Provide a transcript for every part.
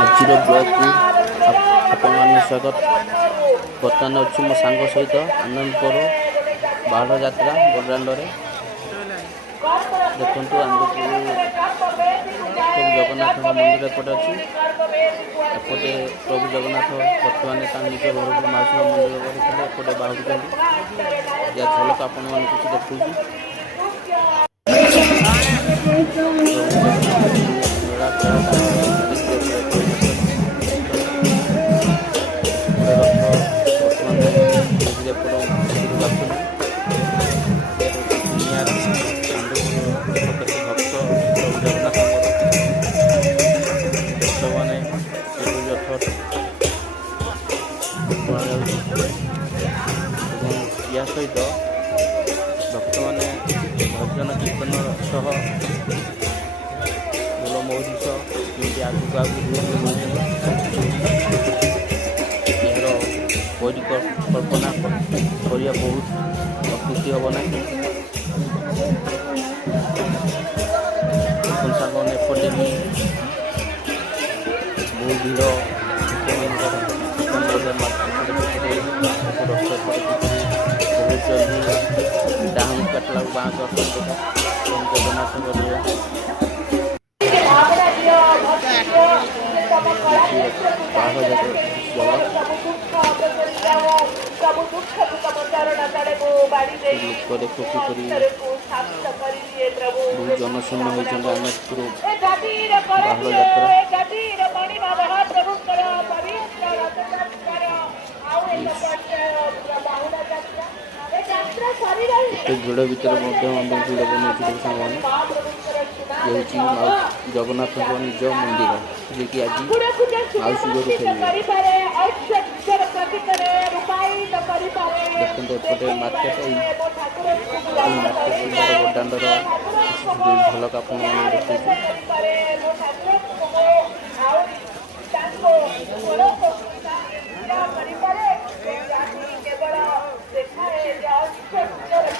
ଆଜିର ବ୍ଲଗ୍କୁ ଆପଣମାନେ ସ୍ୱାଗତ। ବର୍ତ୍ତମାନ ଅଛି ମୋ ସାଙ୍ଗ ସହିତ ଆନନ୍ଦପୁର ବାହୁଡ଼ା ଯାତ୍ରା ବଡ଼ଦାଣ୍ଡରେ। ଦେଖନ୍ତୁ ଆନନ୍ଦପୁର ପ୍ରଭୁ ଜଗନ୍ନାଥଙ୍କ ମନ୍ଦିର ଏପଟେ ଅଛି। ଏପଟେ ପ୍ରଭୁ ଜଗନ୍ନାଥ ବର୍ତ୍ତମାନ ତାଙ୍କ ନିଜ ଘରକୁ ମାଉସୀ ମା ମନ୍ଦିର କରିଥିଲେ ଏପଟେ ବାହୁଡ଼ୁଛନ୍ତି। ଯାହା ଝଲକ ଆପଣମାନଙ୍କୁ କିଛି ଦେଖାଉଛି। ପ୍ରଭୁ ଜଗନ୍ନାଥ ନୀଳାଚଳ ଚାଲିଥିଲେ ଏପଟେ ପରିଦର୍ଶନ ଏପଟେ ରଥ ବର୍ତ୍ତମାନ ଧୀରେ ଧୀରେ ଏପଟ ମନ୍ଦିରକୁ ଆସୁଛନ୍ତି। ନିଆରା ଆନନ୍ଦପୁର ଦେଖ କେତେ ଭକ୍ତ ପ୍ରଭୁ ଜଗନ୍ନାଥଙ୍କର ଦର୍ଶକମାନେ ଏପରି ରଥ ଟଣାଯାଉଛି ଏବଂ ଏହା ସହିତ ଭକ୍ତମାନେ ଭଜନ କୀର୍ତ୍ତନ ସହ ଭଲ ମଉଜ ଯେମିତି ଆଗକୁ ଧୀରେ ଧୀରେ ବଢ଼ୁଛନ୍ତି। ଏହାର ପରିକଳ୍ପନା କରିବା ବହୁତ ଅତ୍ୟୁକ୍ତି ହେବ ନାହିଁ। ଦେଖନ୍ତୁ ସାଙ୍ଗମାନେ ଏପଟେ ବି ବହୁ ଭିଡ଼ ଲୋକମାନଙ୍କର ଦୋକାନ ବଜାର ମାର୍କେଟ ଏପଟେ ରଥ ଏପଟେ କିପରି ବହୁତ ଜଲ୍ଦି ଡାହାଣ କାଟିଲାକୁ ବାଁକୁ ଆସୁଛନ୍ତି। ଦେଖ ପ୍ରଭୁ ଜଗନ୍ନାଥଙ୍କ ଲୀଳା ବାହୁଡ଼ା ଯାତ୍ରା ଜଗତ ଲୋକ ଦେଖ କିପରି ବହୁତ ଜନଶୂନ୍ୟ ହୋଇଛନ୍ତି ଆନନ୍ଦପୁର ବାହୁଡ଼ା ଯାତ୍ରା। ଏତେ ଭିଡ଼ ଭିତରେ ମଧ୍ୟ ଭିଡ଼ ବନଉଛି ଦେଖ ସାଙ୍ଗମାନେ। ଇଏ ହେଉଛି ଜଗନ୍ନାଥଙ୍କ ନିଜ ମନ୍ଦିର ଯିଏକି ଆଜି ମାଉସୀ ଘରୁ ଫେରିବେ। ଦେଖନ୍ତୁ ଏପଟେ ମାର୍କେଟ ଏଇ ମାର୍କେଟ ବଡ଼ ବଡ଼ଦାଣ୍ଡର କିଛି ଝଲକ ଆପଣମାନଙ୍କୁ ଦେଖାଉଛି।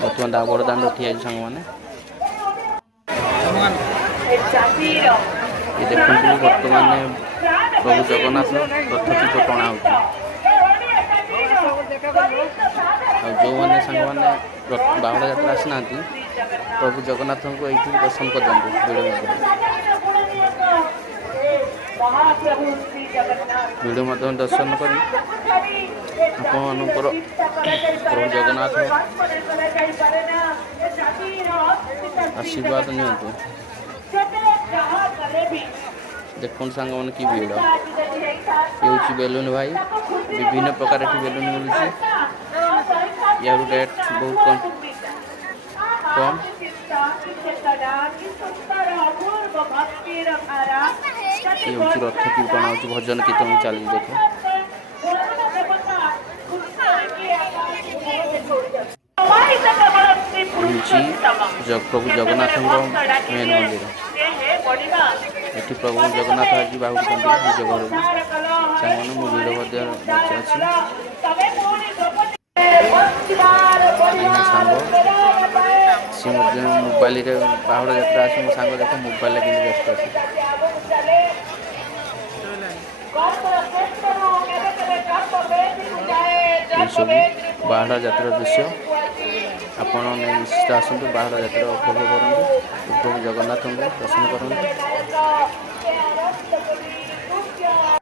ବର୍ତ୍ତମାନ ବଡ଼ଦାଣ୍ଡ ଠିଆ ହେଇଛି ସାଙ୍ଗମାନେ। ଏ ଦେଖନ୍ତୁ ବର୍ତ୍ତମାନ ପ୍ରଭୁ ଜଗନ୍ନାଥ ରଥ କିପରି ଟଣା ହେଉଛି। ଆଉ ଯେଉଁମାନେ ସାଙ୍ଗମାନେ ବାହୁଡ଼ା ଯାତ୍ରା ଆସିନାହାନ୍ତି ପ୍ରଭୁ ଜଗନ୍ନାଥଙ୍କୁ ଏଇଠି ଦର୍ଶନ କରିଦିଅନ୍ତୁ ଭିଡ଼ ମଧ୍ୟରେ। ଭିଡ଼ ମଧ୍ୟ ଦର୍ଶନ କରି ଆପଣମାନଙ୍କର ପ୍ରଭୁ ଜଗନ୍ନାଥ ଆଶୀର୍ବାଦ ନିଅନ୍ତୁ। ଦେଖନ୍ତୁ ସାଙ୍ଗମାନେ କି ଭିଡ଼। ଏ ହେଉଛି ବେଲୁନ ଭାଇ, ବିଭିନ୍ନ ପ୍ରକାର ଏଠି ବେଲୁନ ମିଳୁଛି। ୟାର ରେଟ୍ ବହୁତ କମ୍। ଏ ହେଉଛି ରଥ କୀର୍ତ୍ତନ ହେଉଛି ଭଜନ କୀର୍ତ୍ତନ ଚାଲିଛି ଦେଖ। ହେଉଛି ପ୍ରଭୁ ଜଗନ୍ନାଥଙ୍କ ମେନ୍ ମନ୍ଦିର। ଏଠି ପ୍ରଭୁ ଜଗନ୍ନାଥ ଆଜି ବାହୁଡ଼ୁଛନ୍ତି ନିଜ ଘରକୁ। ସାଙ୍ଗମାନେ ମୁଁ ଭିଡ଼ ମଧ୍ୟ ଅଛି। ମୋ ସାଙ୍ଗ ସିଏ ମଧ୍ୟ ମୋବାଇଲରେ ବାହୁଡ଼ା ଯାତ୍ରା ଅଛି। ମୋ ସାଙ୍ଗ ଦେଖ ମୋବାଇଲରେ କିନ୍ତୁ ବ୍ୟସ୍ତ ଅଛି। ଏହିସବୁ ବାହୁଡ଼ା ଯାତ୍ରାର ଦୃଶ୍ୟ ଆପଣ ନିଶ୍ଚିତ ଆସନ୍ତୁ। ବାହୁଡ଼ା ଯାତ୍ରା ଉପଭୋଗ କରନ୍ତୁ, ପ୍ରଭୁ ଜଗନ୍ନାଥଙ୍କୁ ଦର୍ଶନ କରନ୍ତୁ।